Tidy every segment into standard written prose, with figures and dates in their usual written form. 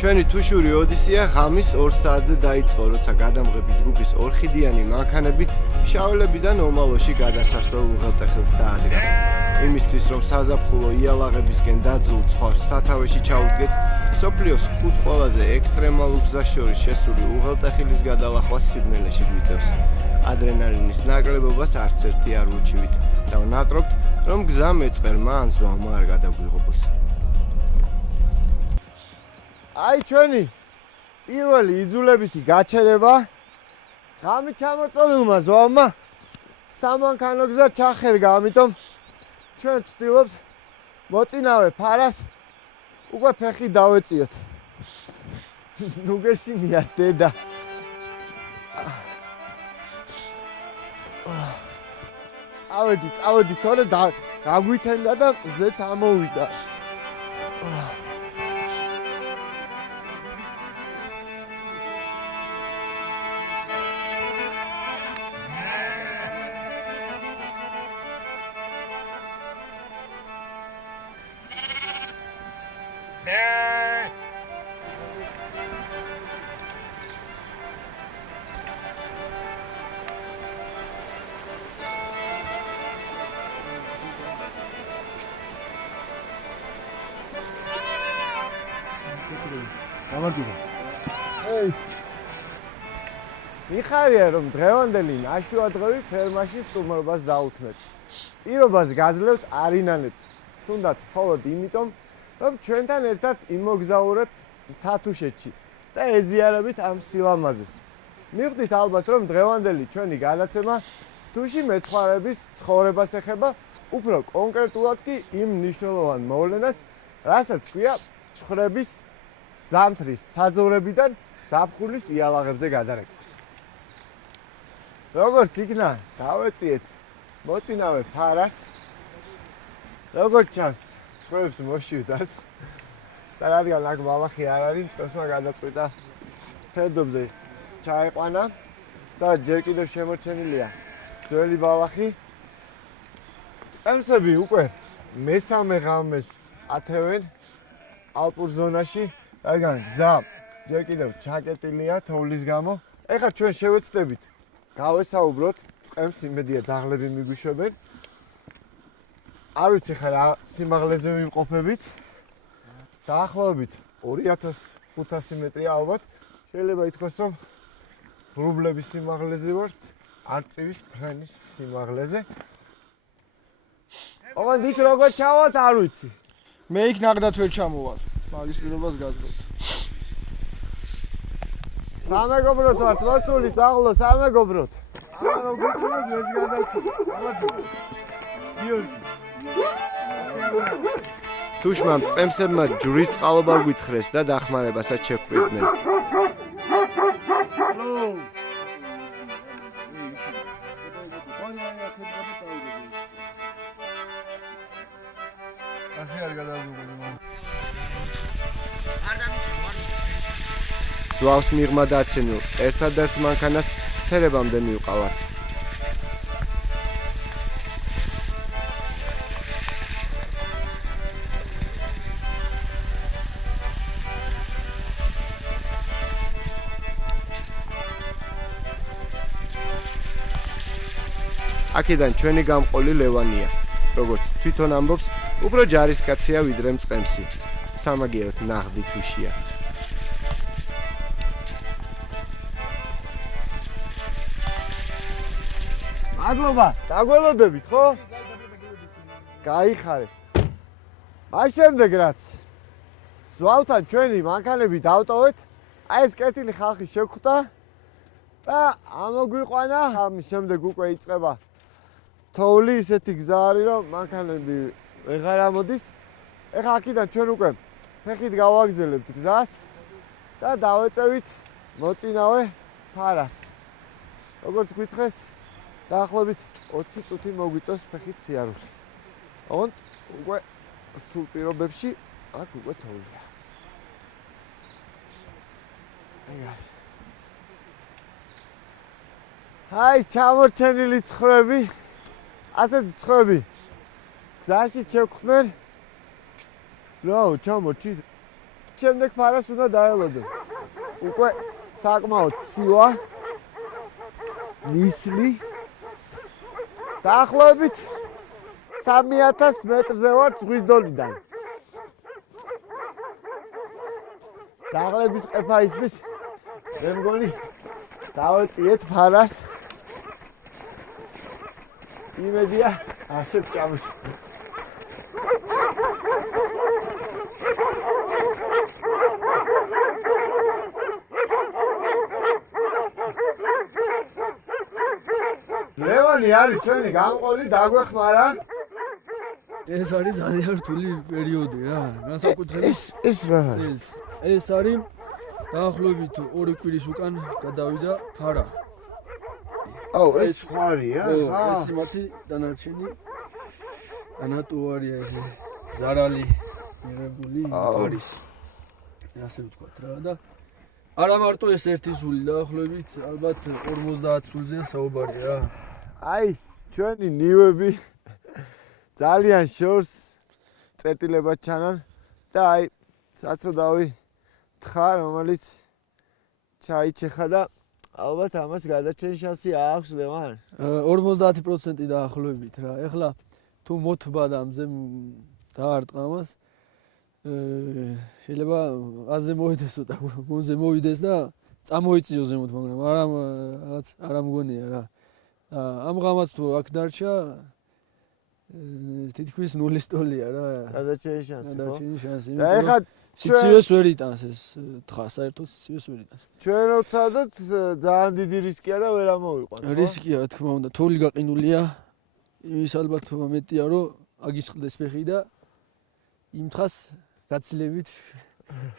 ჩვენი თუშური ოდისეა ღამის 2 საათზე დაიწყო, როცა გადამღები ჯგუფის ორხიდიანი მანქანები ფშაველებიდან ომალოში გადასასვლელ უღელტეხილს დაადგა. იმისთვის, რომ საზაფხულო იალაღებისკენ დაძულ ცხვარს სათავეში ჩაუდგეთ, მსოფლიოს 5 ყველაზე ექსტრემალურ გზას შორის შესული უღელტეხილის გადალახვა სიბნელეში გვიწევს. ადრენალინის ნაკლებობას არც ერთი არ ვუჩივით და ვნატრობთ, რომ გზა მეწყერმა ან ზვავმა არ გადაგვიღობოს. აი ჩვენი პირველი იძულებითი გაჩერება ღამით ჩამოწოლილმა ზვავმა სამანქანო გზა ჩახერგა, ამიტომ ჩვენ ვცდილობთ მოწინავე ფარას უკვე ფეხი დავეწიოთ. ნუ გეშინიათ დედა. წავედი, თორე გაგვითენდა და ზეც ამოვიდა. მიხარია რომ დღევანდელი ნაშუადღევი ფერმაში სტუმრობას დაუთმეთ. პირობას გაძლევთ არინანებთ, თუნდაც მხოლოდ იმიტომ, რომ ჩვენთან ერთად იმოგზაურებთ თათუშეთში და ეზიარებით ამ სილამაზეს. მივხვდით ალბათ, რომ დღევანდელი ჩვენი გადაცემა თუში მეცხვარების ცხოვრებას ეხება, უფრო კონკრეტულად კი იმ მნიშვნელოვან მოვლენას, რასაც ქვია ჩხრების ზამთრის საძოვრებიდან ზაფხულის იალაღებზე გადარეკვის. როგორც იქნა, დავეწიეთ მოწინავე ფარას. როგორც ჩანს, ცხვრებს მოშივდათ. და რადგან აქ ბალახი არ არის, წყესმა გადაწყვიტა ფერდობზე ჩაეყვანა. სადაც ჯერ კიდევ შემორჩენილია ძველი ბალახი. წყემსები უკვე მესამე ღამეს ათევენ ალპურ ზონაში, რადგან გზა ჯერ კიდევ ჩაკეტილია თოვლის გამო. ეხლა ჩვენ შევეცდებით გავესაუბროთ წყემს, იმედია ძაღლები მიგვიშვებენ. არ ვიცი ხა რა სიმაღლეზე ვიმყოფებით. დაახლოებით 2500 მეტრია ალბათ. შეიძლება ითქვას, რომ ღრუბლების სიმაღლეზე ვართ, არწივის ფრენის სიმაღლეზე. ოღონდ იქ როგორ ჩავალთ არ ვიცი. მე იქ ნაკდად ვერ ჩამოვალ. მაგის პირობას გაზრდოთ. სამეგობროთ ვართ მოსული საღლო სამეგობროთ. არა როგორ ეს გადაჭი. თუშმა წყემსებმა ჯვრის წყალობა გვითხრეს და დახმარებასაც შეგვიყვნენ. ასე არ გადავგებო. ზვავს მიღმა დარჩენილ ერთადერთ მანქანას ცერებამდე მივყავართ. აქედან ჩვენი გამყოლი ლევანია, როგორც თვითონ ამბობს, უფრო ჯარისკაცია ვიდრე მწყემსი. სამაგიეროდ ნაღდი თუშია. მადლობა, დაგველოდებით, ხო? გაიხარე. აი შემდეგ რაც ზვავთან ჩვენი მანქანები დავტოვეთ, აი ეს კეთილი ხალხი შეგხვდა და ამოგვიყვანა. ამის შემდეგ უკვე იწყება თოვლი, ისეთი გზა არის, რომ მანქანები ვეღარ ამოდის. ეხლა აქედან ჩვენ უკვე ფეხით გავაგზელებთ გზას და დავეწევით მოწინავე ფარას. როგორც გითხრეს, დაახლოებით 20 წუთი მოგვიწევს ფეხით სიარული. ოღონდ უკვე რთულ პირობებში აქ უკვე თოვლია. აი ჩამორჩენილი ცხრები. ასეთი ცხრები გზაში შევქმნენ. რა, ჩამორჩით. შემდეგ ფარას უნდა დაელოდო. უკვე საკმაოდ ცივა. ნისლი. დაახლოებით 3000 მეტრზე ვარ ზღვის დონიდან. ძაღლების ყეფა ისმის. მე მგონი დავეწიეთ ფარას. იმედია ასე ვჭამს. ლევანი არის ჩვენი გამყოლი დაგვეხმარა. ეს არის ძალიან რთული პერიოდი რა. განსაკუთრებით ეს რა? ეს არის დაახლოებით 2 კვირის უკან გადავიდა ფარა. აუ, ეს ხარია? ეს მათი დანარჩენი ანატუარია ეს ზარალი მიღებული არის. ასე ვთქვათ რა და არა მარტო ეს ერთი სული დაახლოებით ალბათ 50 სულზე საუბარია რა. აი, ჩვენი ნივები ძალიან შორს წერტილებად ჩანან და აი საწოდავი თხა რომელიც ჩაიჩეხა და ალბათ ამას გადაჭრენ შანსი აქვს ლევან. 50% დაახლოებით რა. ეხლა თუ მოთბა და დაარტყა ამას შეიძლება აზე მოვიდეს ცოტა გუნზე მოვიდეს და წამოიწიოს ზემოთ მაგრამ რაღაც არ ამგონია რა. ამ ღამაც თუ აქ დარჩა თითქმის ნულის ტოლია რა. გადაჭრენ შანსი ხო? გადაჭრენ შანსი. და ეხლა სიცივეს ვერ იტანს ეს თხა საერთოდ სიცივეს ვერ იტანს. ჩვენ ვცადოთ ძალიან დიდი რისკია და ვერ ამოვიყვანთ. რისკია რა თქმა უნდა თოვლი გაყინულია. ის ალბათ მეტია რომ აგისყდეს ფეხი და იმ თხას გაცილებით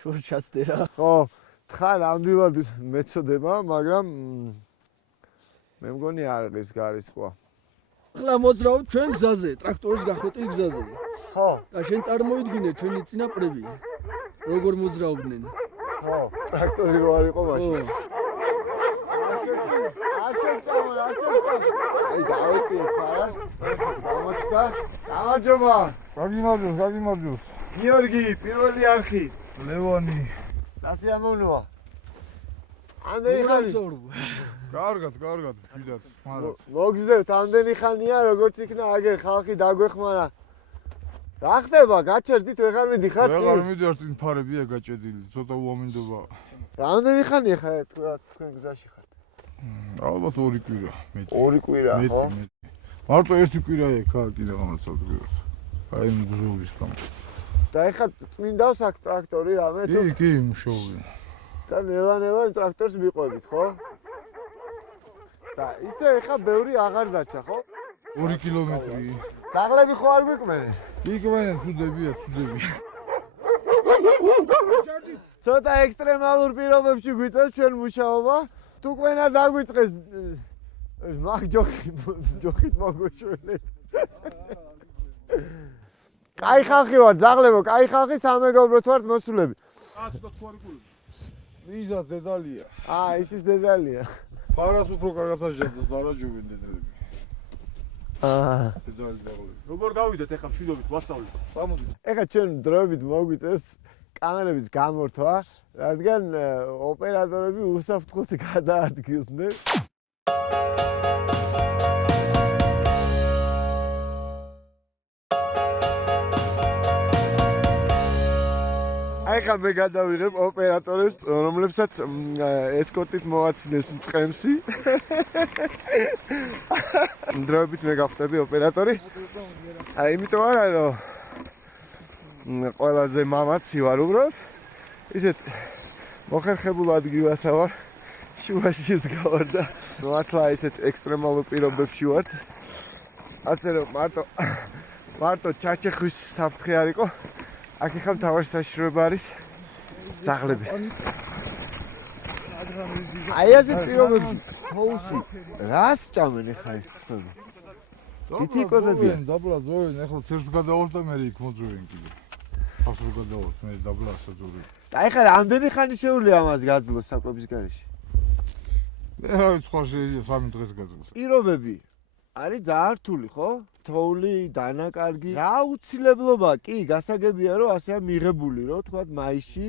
შორს ჩაცდე რა. ხო, თხა ნამდვილად მეწოდება, მაგრამ მე მგონი არ არის გარისკვა. ახლა მოძრაობ ჩვენ გზაზე, ტრაქტორის გახვეტილ გზაზე. ხო. და შენ წარმოიდგინე ჩვენი წინაპრები როგორ მოძრაობდნენ. ხო, ტრაქტორი რო არ იყო მაშინ. არ შევწამო. აი დავეწიეთ ფარას, წესს გამოჩნდა. გამარჯობა. გაგიმარჯოს. გიორგი, პირველი არხი. ლევანი. წასი ამოვნოა. ამდენი ხანი. კარგად, მშვიდად, მაგრამ მოგზდევთ, ამდენი ხანია, როგორც იქნა აგერ ხალხი დაგვეხმარა. რა ხდება? გაჩერდით, ვეღარ მიდიხარ წინ? ვეღარ მიდივარ წინ ფარებია გაჭედილი, ცოტა უამინდობა. რამდენი ხანია ხარ თქვენ გზაში ხართ? ალბათ 2 კვირა, მეტი. 2 კვირა, ხო? მეტი. მარტო 1 კვირაა ხა კიდე გამარცხობთ. აი მგზურის გამო. და ეხლა წმინდავს აქ ტრაქტორი რამე თუ? კი, მუშაობენ. და ნელა იმ ტრაქტორს მიყვებით, ხო? და ისე ეხლა ბევრი აღარ დარჩა, ხო? 2 კილომეტრი. ძაღლები ხო არ გვიყვნენ? იყვნენ, ცუდებია. ცოტა ექსტრემალურ პირობებში გვიწევს ჩვენ მუშაობა. თუ თქვენ არ დაგვიწყეს მაგ ჯოხით მოგვეშველეთ. კაი ხალხი ვარ, ძაღლებო, კაი ხალხი, სამეგობროთ ვართ მოსულები. კაცო თუ არ გულს. ვიზა დედალია. ისის დედალია. ფარას უფრო კარგად აჟებდეს დარაჯობენ დედლები. დედალი ძაღლები. როგორ გავიდეთ ეხლა მშვიდობით ვასწავლეთ. გამოდი. ეხლა ჩვენ დროებით მოგვიწევს კამერების გამორთვა, რადგან ოპერატორები უსაფრთხოდ გადაადგილდნენ. ეხლა მე გადავიღებ ოპერატორებს, რომლებსაც ესკორტით მოვაცნეს წყემსი. დროებით მე გავხდები ოპერატორი. იმიტომ არა რომ ყველაზე მამაცი ვარ უბრალოდ. ისეთ მოხერხებულ ადგილასა ვარ. შუაში ვდგავარ და მართლა ისეთ ექსტრემალურ პირობებში ვართ. ასე რომ მარტო ჩაჩეხვის საფრთხე არ იყო. აქ ხა მთავარი საშიშროება არის ძაღლები. აი ასე პირობებში თოუში რას ჭამენ ხა ეს თქვენი? თითი კოდებია. დაბლა ზოენ, ახლა ცერს გადავართ და მე იქ მოძვენ კიდე. ახლა გადავართ მე დაბლა საძორი. აი ხა რამდენი ხანი შეუძლია ამას გაძლოს საკვების გარეშე? რა სხვა შეიძლება 3 დღეს გაძლოს. პირობები არის ძალიან რთული, ხო? თოვლი, დანაკარგი. რა აუცილებლობა კი, გასაგებია რომ ასეა მიღებული, რომ თქვა მაისში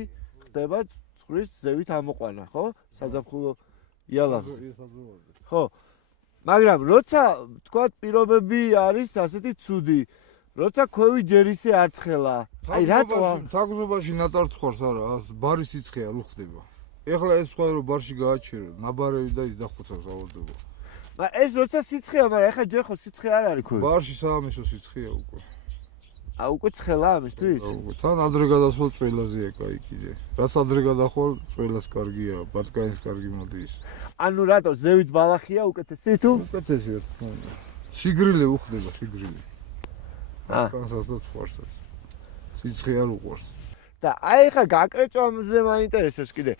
ხდება წყლის ზევით ამოყვანა, ხო? საზაფხულო იალაღზე. ხო. მაგრამ როცა თქვა პირობები არის ასეთი ცუდი, როცა ქვევი ჯერ ისე არ ცხელა. აი რატო თაგზობაში ნატარცხვარს არა, ბარის სიცხე არ უხდება. ეხლა ეს სხვა რომ ბარში გააჩერო, ნაბარევი და ის დახოცავს ავადდება. მაგრამ ეს როცა სიცხეა, მაგრამ ეხლა ჯერ ხო სიცხე არ არის ქვევი. ბარში საამისო სიცხეა უკვე. უკვე ცხელა ამისთვის? თან ადრე გადასვლა წველაზეა კაი კიდე. რაც ადრე გადახვალ, წველას კარგია, ბატკანის კარგი მოდის. ანუ რატო ზევით ბალახია უკეთესი თუ? უკეთესია თქო. სიგრილე უხდება, სიგრილე. აა. განსაცდელს ხوارსაც. სიცხე არ უყვარს. და აი ხა გაკრეჭვამზე მაინტერესებს კიდე.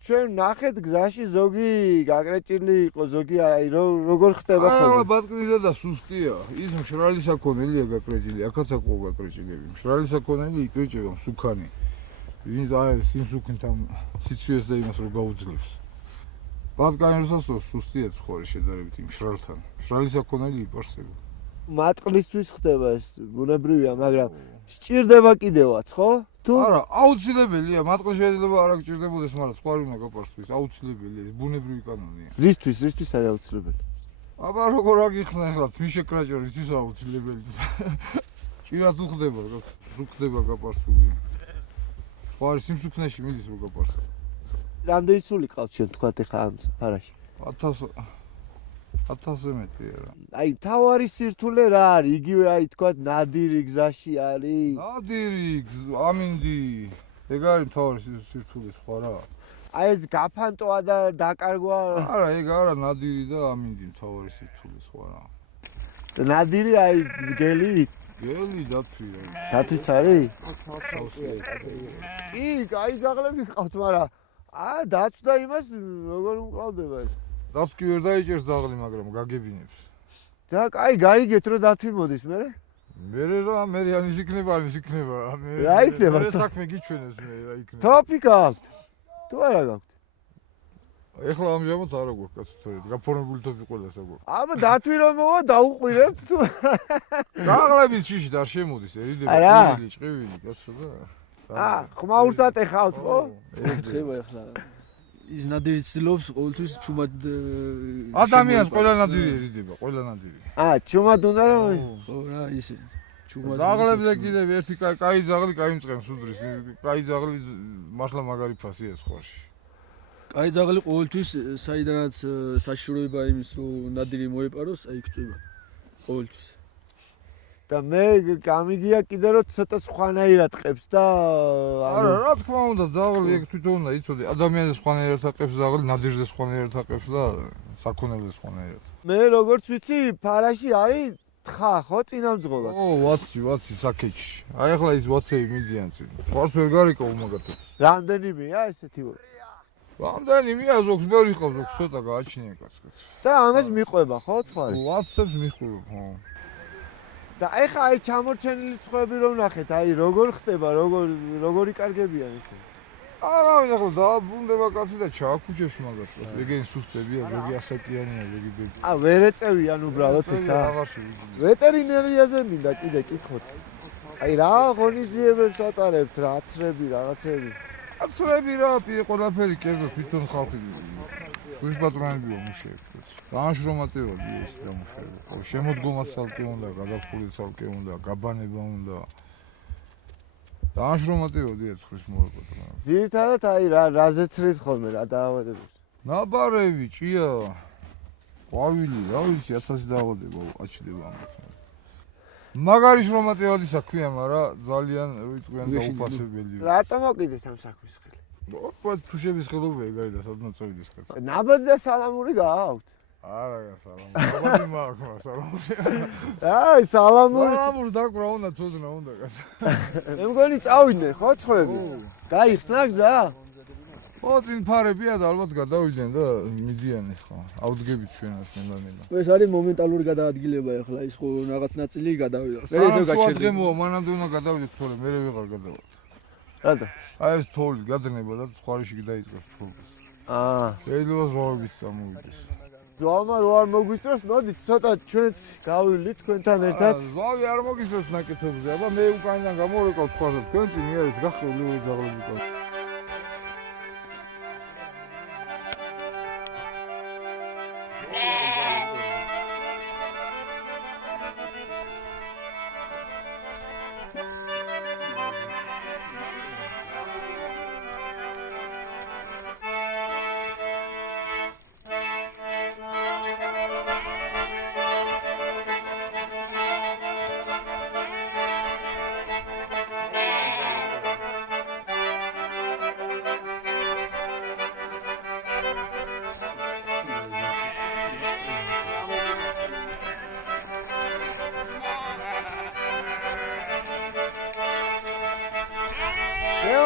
ჩვენ ნახეთ გზაში ზოგი გაკრეჭილი იყო, ზოგი აი როგორ ხდება ხოლმე? აა ბატკნიზე და სუსტია. ის მშრალი საქონელია გაკრეჭილი, აქაც აყო გაკრეჭილები. მშრალი საქონელი იკრეჭება მსუქანი. ვინც აი სიმსუქნთან სიცივეს და იმას რო გაუძლებს. ბატკანირსაც სუსტია ცხოვრი შედარებით იმ მშრალთან. მშრალი საქონელი იპარსება. მატყლისთვის ხდება ეს ბუნებრივია, მაგრამ სჭირდება კიდევაც, ხო? თუ არა, აუცილებელია, მატყლი შეიძლება არ აღჭირდებოდეს, მაგრამ სხვა უნდა გაპარსთვის, აუცილებელია, ეს ბუნებრივი კანონია. რისთვის არის აუცილებელი? აბა როგორ აგიხსნა ახლა თმიშეკრაჭო რისთვის აუცილებელი? ჭირად უხდება, სუქდება გაპარსული. სხვა სიმსუქნეში მიდის რო გაპარსა. რამდენი სული ყავთ შენ თქვა ეხლა ამ ფარაში? 1000 მეტი არა. აი თავარი სირთულე რა არის? იგივე აი თქვა ნადირი გზაში არის. ნადირი, ამინდი. ეგ არის თავარი სირთულე სხვა რა. აი ეს გაფანტოა და დაკარგვა. არა, ეგ არა ნადირი და ამინდი თავარი სირთულე სხვა რა. და ნადირი აი გელი გელი დათვი რა. დათვიც არის? კი. კი, აი ძაღლები ყავთ, მაგრამ დაცვდა იმას როგორ უმყავდება ეს? დაცვი ვერ დაიჭერს ძაღლი, მაგრამ გაგებინებს. და აი გაიგეთ რომ დათვი მოდის მე? მე რა, მე ანის იქნება. რა იქნება? მე საქმე გიჩვენებს მე რა იქნება. თოფი გაქვთ? თუ არა გაქვთ? ეხლა ამჟამად არა გვაქვს კაცო თორედ, გაფორმებული თოფი ყველას აგვაქვს. აბა დათვი რომ მოვა დაუყვირებთ თუ? ძაღლების შიშით არ შემოდის, ერიდება ჭყივილი, კაცო და. ხმაურსად ეხავთ ხო? ეხება ახლა ის ნადირი ცდილობს ყოველთვის ჩუმად ადამიანს ყველა ნადირი ერიდება, ყველა ნადირი. ჩუმად უნდა რომ ხო რა ისე ჩუმად ძაღლებზე კიდევ ერთი კაი ძაღლი კაი მწყემს უდრის, კაი ძაღლი მართლა მაგარი ფასია სხვაში. კაი ძაღლი ყოველთვის საიდანაც საშიშროება იმის რომ ნადირი მოეპაროს, აი გწვება ყოველთვის. და მე გამიგია კიდე რომ ცოტა სხვანაირად ყებს და არა, რა თქმა უნდა, ძაღლი ეგ თვითონ უნდა იცოდე, ადამიანზე სხვანაირად აყებს ძაღლი, ნადირზე სხვანაირად აყებს და საქონელზე სხვანაირად. მე როგორც ვიცი, ფარაში არის თხა, ხო, წინამძღოლად. ო, ვაცი საკეჩი. აი ახლა ის ვაცები მიდიან წინ. სხვას ვერ გარიკო უმაგათო. რამდენიმეა ესეთი? რამდენიმეა, ზოგს ბევრი ყავს, ზოგს ცოტა გააჩნია კაცკაც. და ამას მიყვება, ხო, ცხარი? ვაცებს მიხვევ, ხო. და ეხა აი ჩამორჩენილი წყები რომ ნახეთ, აი როგორ ხდება, როგორი კარგებიან ესე. არა, ვინ ახლა დააბრუნდება კაცი და ჩააქუჩებს მაგას. ეგენი სუსტებია, ზოგი ასაკიანია, ზოგი ბეგი. ვერ ეწევიან უბრალოდ ესა. ვეტერინერიაზე მინდა კიდე კითხოთ. აი რა ღონისძიებებს ატარებთ, რა აცრები, რაღაცები. აცრები რა, ყველაფერი კერძო თვითონ ხალხი. ის პატრონები მომუშავებს. დაანშრომატებოდი ეს დამუშავება. შემოდგომა ცალკე უნდა, გადახული ცალკე უნდა, გაბანება უნდა. დაანშრომატებოდი ეს ხრის მოვაკოტრონებ. ძირითადად აი რაზე ცრის ხოლმე რა დაავადებას. ნაბარევი, ჭია, ყვავილი, რა ვიცი 1000 დაავადება აჩდება ამას. მაგარი შრომატებოდი საქმეა, მაგრამ ძალიან როიტყვიან დაუფასებელია. რატო მოკიდეთ ამ საქმის ხელი? თუშების ხელობა ეგარი და სადღაც წავიდეს კაცი. ნაბადი და სალამური გააქვთ? არა, სალამური. ნაბადი მაქვს, სალამური. აი, სალამური. სალამური დაკვრა უნდა, ცოდნა უნდა კაცი. მე მგონი წავიდნენ ხო ცხვრები? გაიხსნა გზა? ხო, წინ ფარებია და ალბათ გადავიდნენ და მიდიან ხო. ავდგებით ჩვენას ნელა. ეს არის მომენტალური გადაადგილება ახლა ის ხო რაღაც ნაწილი გადავიდა. მე ისევ გაჩერდა. სულ მანამდე უნდა გადავიდეთ თორე მე ვეღარ გადავალ. რატო? აი ეს თოვლი გაძნება და ხوارიში დაიწყებს თოვლს. შეიძლება ზღვავებით წამოვიდეს. ზვავმა რო არ მოგვისწროს, მოდით ცოტა ჩვენც გავივლით თქვენთან ერთად. ზვავი არ მოგისწრებს ნაკეთებზე, აბა მე უკანიდან გამოვეკავ თქვაზე, თქვენ წინ არის გახსოვდი ძაღლები ყავს.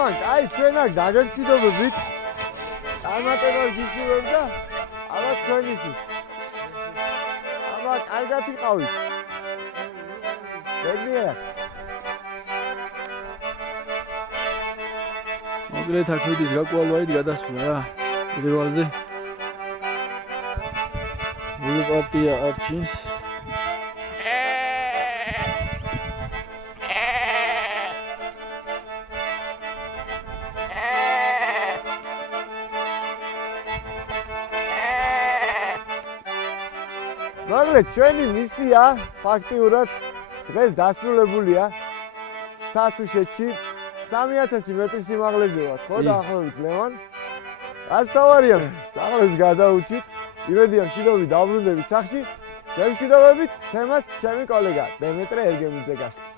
ლევან, აი ჩვენ აქ დაგემშვიდობებით. წარმატებას გისურვებ და აბა თქვენ ისიც. აბა კარგად იყავით. ბედნიერად. მოგლეთ აქ მიდის გაკვალვაით გადასვლა რა. პირველზე. მული პარტია არჩინს. მოგლეთ ჩვენი მისია ფაქტიურად დღეს დასრულებულია. თათუშეთში 3000 მეტრის სიმაღლეზე ვართ, ხო დაახლოებით ლევან? რაც თავარია, ძაღლებს გადაუჩით. იმედია მშვიდობით დაბრუნდებით სახლში. გემშვიდობებით თემას ჩემი კოლეგა დემეტრე ერგემიძე გაშლის.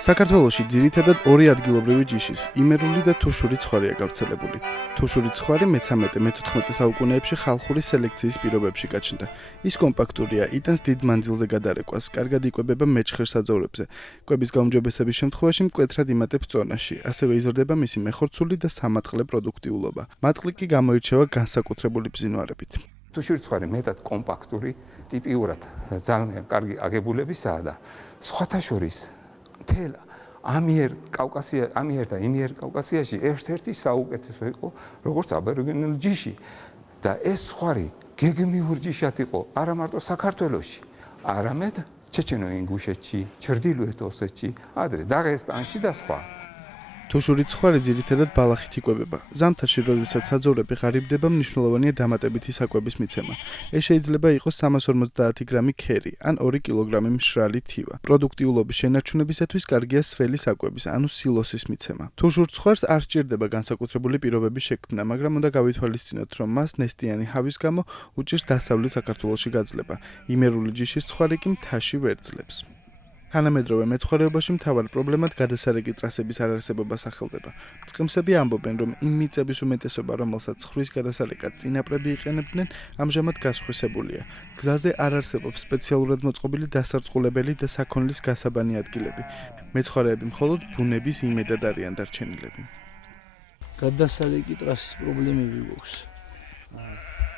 საქართველოში ძირითადად ორი ადგილობრივი ჯიშის, იმერული და თუშური ცხვარია გავრცელებული. თუშური ცხვარი მე-13-მე-14 საუკუნეებში ხალხური სელექციის პირობებში გაჩნდა. ის კომპაქტურია, იტანს დიდ მანძილზე გადარეკვას, კარგად იკვებება მეჩხერ საძოვრებზე. კვების გაუმჯობესების შემთხვევაში მკვეთრად იმატებს წონაში, ასევე იზრდება მისი მეხორცული და სამატყლე პროდუქტიულობა. მატყლი კი გამოირჩევა განსაკუთრებული ბზინვარებით. თუშური ცხვარი მეტად კომპაქტური, ტიპიურად ძალიან კარგი აგებულებისაა და სხვათა შორის მთელ ამიერ და იმიერ კავკასიაში ერთ-ერთი საუკეთესო იყო როგორც აბორიგენული ჯიში და ეს ცხვარი გეგმიურ ჯიშად იყო არა მარტო საქართველოში, არამედ ჩეჩენო-ინგუშეთში, ჩრდილოეთ ოსეთში, ადრე დაღესტანში და სხვა. თუშური ცხვარი ძირითადად ბალახით იკვებება. ზამთარში, როდესაც საძოვრები ღარიბდება, მნიშვნელოვანია დამატებითი საკვების მიცემა. ეს შეიძლება იყოს 350 გრამი ქერი ან 2 კილოგრამი მშრალი თივა. პროდუქტიულობის შენარჩუნებისათვის კარგია სველი საკვების, ანუ სილოსის მიცემა. თუშურ ცხვარს არ სჭირდება განსაკუთრებული პირობების შექმნა, მაგრამ უნდა გავითვალისწინოთ, რომ მას ნესტიანი ჰავის გამო უჭირს დასავლეთ საქართველოში გაძლება. იმერული ჯიშის ცხვარი კი მთაში ვერ ძლებს. თანამედროვე მეცხვარეობაში მთავარ პრობლემად გადასარეკი ტრასების არარსებობა სახელდება. წყემსები ამბობენ, რომ იმ მიწების უმეტესობა, რომელსაც ცხვრის გადასარეკად წინაპრები იყენებდნენ, ამჟამად გასხვისებულია. გზაზე არ არსებობს სპეციალურად მოწყობილი დასარწყულებელი და საქონლის გასაბანი ადგილები. მეცხვარეები მხოლოდ ბუნების იმედად არიან დარჩენილები. გადასარეკი ტრასის პრობლემები გვაქვს.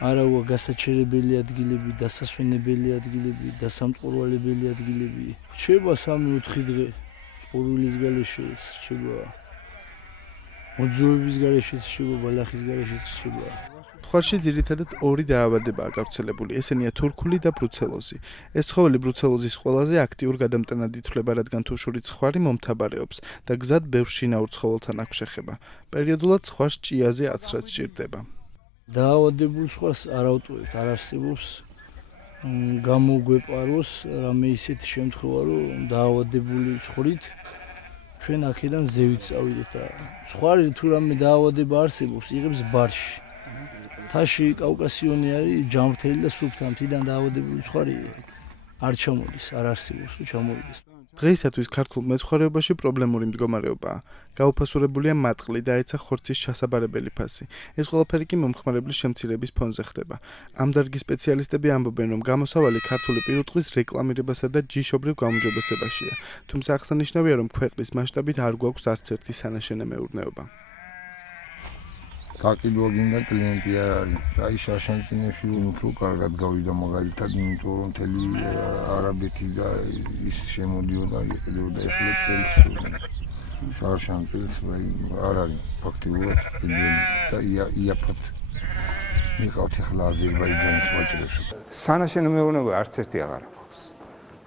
არაუა გასაჩერებელი ადგილები, დასასვენებელი ადგილები, დასამწყურვალებელი ადგილები. რჩება 3-4 დღე. წყურვილის გარეშეც რჩება. მოძუების გარეშეც რჩება, ბალახის გარეშეც რჩება. ცხვარში ძირითადად ორი დაავადებაა გავრცელებული, ესენია თურქული და ბრუცელოზი. ეს ცხოველი ბრუცელოზის ყველაზე აქტიურ გადამტანად ითვლება, რადგან თუშური ცხვარი მომთაბარეობს და გზად ბევრ შინაურ ცხოველთან აქვს შეხება. პერიოდულად ცხვარს ჭიაზე აცრაც სჭირდება. დაავადებულ ცხვარს არ ავტოვებთ, არ არსებობს გამოგვეპაროს რამე ისეთი შემთხვევა, რომ დაავადებული ცხვრით ჩვენ აქედან ზევით წავიდეთ და ცხვარი თუ რამე დაავადება არსებობს, იღებს ბარში. მთაში კავკასიონი არის ჯანმრთელი და სუფთა, მთიდან დაავადებული ცხვარი არ ჩამოდის, არ არსებობს, თუ ჩამოვიდეს. დღეისათვის ქართულ მეცხვარეობაში პრობლემური მდგომარეობაა. გაუფასურებულია მატყლი და ეცა ხორცის ჩასაბარებელი ფასი. ეს ყველაფერი კი მომხმარებლის შემცირების ფონზე ხდება. ამ დარგის სპეციალისტები ამბობენ, რომ გამოსავალი ქართული პირუტყვის რეკლამირებასა და ჯიშობრივ გაუმჯობესებაშია. თუმცა აღსანიშნავია, რომ ქვეყნის მასშტაბით არ გვაქვს არც ერთი სანაშენე მეურნეობა. გაყიდვა გინდა კლიენტი არ არის. აი შარშანწინებში უფრო კარგად გავიდა მაგალითად, იმიტომ რომ მთელი არაბეთი და ის შემოდიოდა იყიდოდა ეხლა წელს შარშანწინს არ არის ფაქტიურად და იაფად მიყავთ ეხლა აზერბაიჯანის ვაჭრებს. სანაშენო მეურნეობა არც ერთი აღარ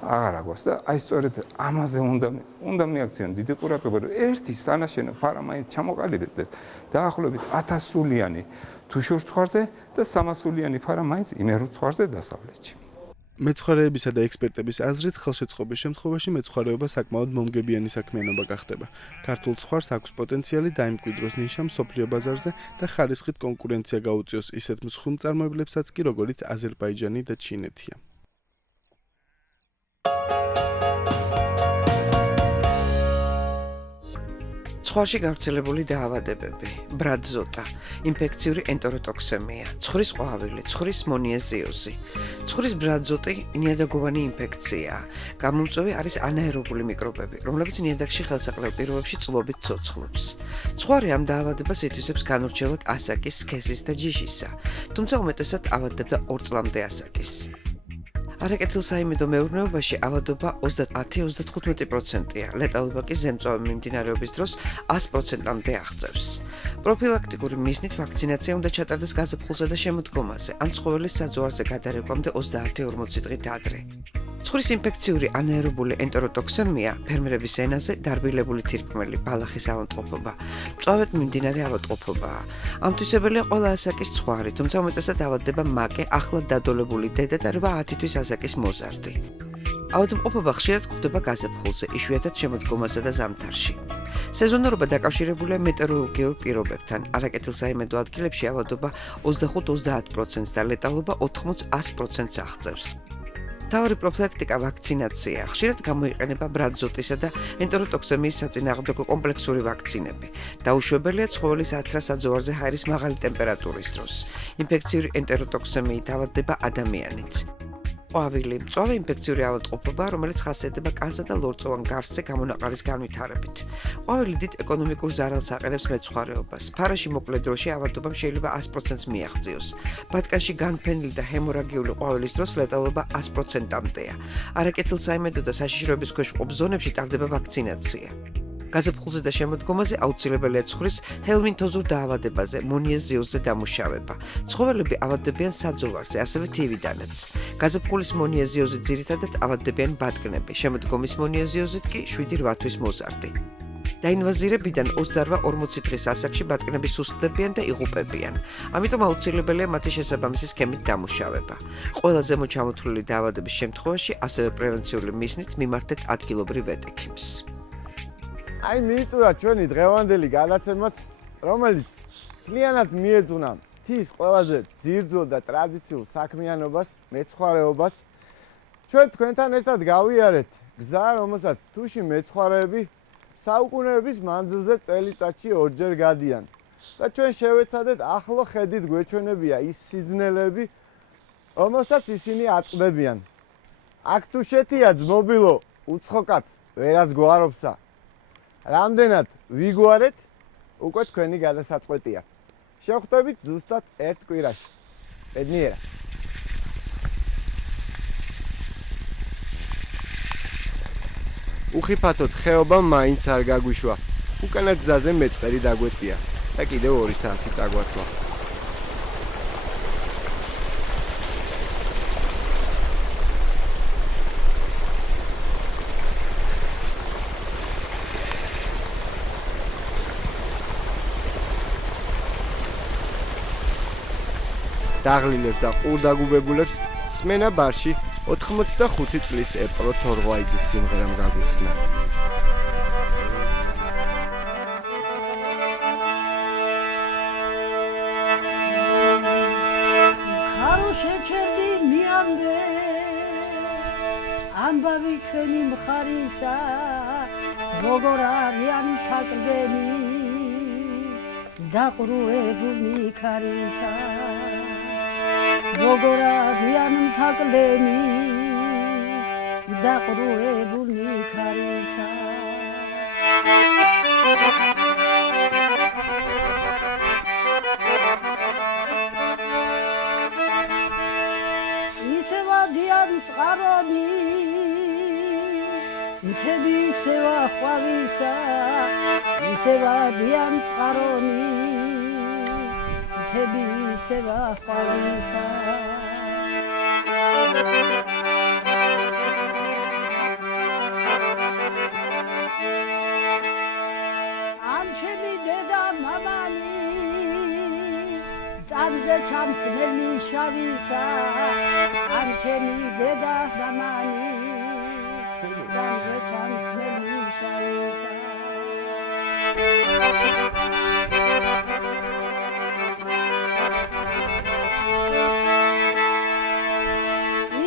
აქვს და აი სწორედ ამაზე უნდა მიაქციონ დიდი ყურადღება, რომ ერთი სანაშენო ფარა მაინც ჩამოყალიბდეს დაახლოებით 1000-სულიანი თუშურ-ცხვარზე და 300-სულიანი ფარა მაინც იმერულ ცხვარზე დასავლეთში. მეცხვარეებისა და ექსპერტების აზრით, ხელშეწყობის შემთხვევაში მეცხვარეობა საკმაოდ მომგებიანი საქმიანობა გახდება. ქართულ ცხვარს აქვს პოტენციალი დაიმკვიდროს ნიშა მსოფლიო ბაზარზე და ხარისხით კონკურენცია გაუწიოს ისეთ მსხვილმწარმოებლებსაც კი, როგორიც აზერბაიჯანი და ჩინეთია. ცხვარში გავრცელებული დაავადებები, ბრადზოტა, ინფექციური ენტეროტოქსემია, ცხრის ყვავილი, ცხრის მონიეზიოზი. ცხრის ბრადზოტი ნიადაგოვანი ინფექციაა. გამომწვევი არის ანაერობული მიკრობები, რომლებიც ნიადაგში ხელსაყრელ პირობებში წლობით ცოცხლობს. ცხვარი ამ დაავადებას ითვისებს განურჩევლად ასაკის, სქესის და ჯიშისა, თუმცა უმეტესად ავადდება 2 წლამდე ასაკის. არაკეთილსაიმედო მეურნეობაში ავადობა 30-35%-ია, ლეტალობა კი ზემწვავე მიმდინარეობის დროს 100%-მდე აღწევს. პროფილაქტიკური მიზნით ვაქცინაცია უნდა ჩატარდეს გაზაფხულსა და შემოდგომაზე, ან ცხოველის საძოვარზე გადარეკვამდე 30-40 დღით ადრე. ცხრის ინფექციური ანაერობული ენტეროტოქსემია, ფერმერების ენაზე დარბილებული თირკმელი, ბალახის ავადმყოფობა, მწვავედ მიმდინარე ავადმყოფობაა. ამთვისებელია ყველა ასაკის ცხვარი, თუმცა უმეტესად ავადდება მაკე, ახლად დადოლებული დედა და 8-10 თვის ასაკის მოზარდი. ავადმყოფობა ხშირად გვხვდება გაზაფხულზე, იშვიათად შემოდგომასა და ზამთარში. სეზონურობა დაკავშირებულია მეტეოროლოგიურ პირობებთან. არაკეთილსაიმედო ადგილებში ავადობა 25-30%-ს და ლეტალობა 80-100%-ს აღწევს. მთავარი პროფილაქტიკა ვაქცინაცია. ხშირად გამოიყენება ბრადზოტისა და ენტეროტოქსემიის საწინააღმდეგო კომპლექსური ვაქცინები. დაუშვებელია ცხოველის აცრა საძოვარზე ჰაერის მაღალი ტემპერატურის დროს. ინფექციური ენტეროტოქსემიით ავადდება ადამიანიც. ყვავილი, მწვავე ინფექციური ავადმყოფობაა, რომელიც ხასიათდება კანსა და ლორწოვან გარსზე გამონაყარის განვითარებით. ყვავილი დიდ ეკონომიკურ ზარალს აყენებს მეცხვარეობას. ფარაში მოკლე დროში ავადობამ შეიძლება 100%-ს მიაღწიოს. ბატკანში განფენილი და ჰემორაგიული ყვავილის დროს ლეტალობა 100%-მდეა. არაკეთილსაიმედო და საშიშროების ქვეშ მყოფ ზონებში ტარდება ვაქცინაცია. გაზაფხულზე და შემოდგომაზე აუცილებელია ცხრის ჰელმინთოზურ დაავადებაზე, მონიეზიოზზე დამუშავება. ცხოველები ავადდებიან საძოვარზე, ასევე თივიდანაც. გაზაფხულის მონიეზიოზით ძირითადად ავადდებიან ბატკნები, შემოდგომის მონიეზიოზით კი 7-8 თვის მოზარდი. დაინვაზირებიდან 28-40 დღის ასაკში ბატკნები სუსტდებიან და იღუპებიან. ამიტომ აუცილებელია მათი შესაბამისი სქემით დამუშავება. ყველა ზემო ჩამოთვლილი დაავადების შემთხვევაში ასევე პრევენციული მიზნით მიმართეთ ადგილობრივ ვეტექიმს. აი მიიწურა ჩვენი დღევანდელი გადაცემაც, რომელიც მთლიანად მიეძღვნა მთის ყველაზე ძირძველ და ტრადიციულ საქმიანობას, მეცხვარეობას. ჩვენ თქვენთან ერთად გავიარეთ გზა, რომელსაც თუში მეცხვარეები საუკუნეების მანძილზე წელიწადში 2-ჯერ გადიან. და ჩვენ შევეცადეთ ახლო ხედით გვეჩვენებია ის სიზნელები, რომელსაც ისინი აწყდებიან. აქ თუ შეთია ძმობილო, უცხო კაც ვერას გვარობსა. რამდენად ვიგვარეთ, უკვე თქვენი გადასაწყვეტია. შევხვდებით ზუსტად ერთ კვირაში. ბედნიერად. უხიფათოდ ხეობა მაინც არ გაგვიშვა. უკანა გზაზე მეწყერი დაგვეწია და კიდევ 2 საათი წაგვართვა. დაღლილებს და ყურდაგუბებულებს სმენა ბარში 85 წლის ეპრო თორღვაიძის სიმღერამ გაგვიხსნა. ხაროშეჩერდი მიამდე ამბავი ჩვენი მხარისა როგორ არიან თაკდენი დაყრუებული ხარისა როგორ არიან თაკდენი დაყრუებული ხარისა წყარონი მთები ისევა ხვავისა ისევა დიან წყარონი მთები ისევა ხვავისა ამჩები დედა მამანი წამზე ჩამწნელი შავისა ამჩები დედა მამანი წამზე ჩამწნელი შავისა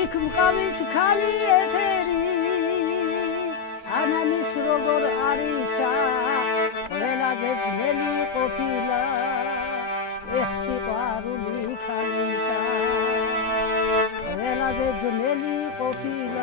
იქ მყავის ქალი ეთერი ანანის როგორ არისა ყველაზე ძნელი ყოფილა ეს სიყვარული ქალისა ყველაზე ძნელი ყოფილა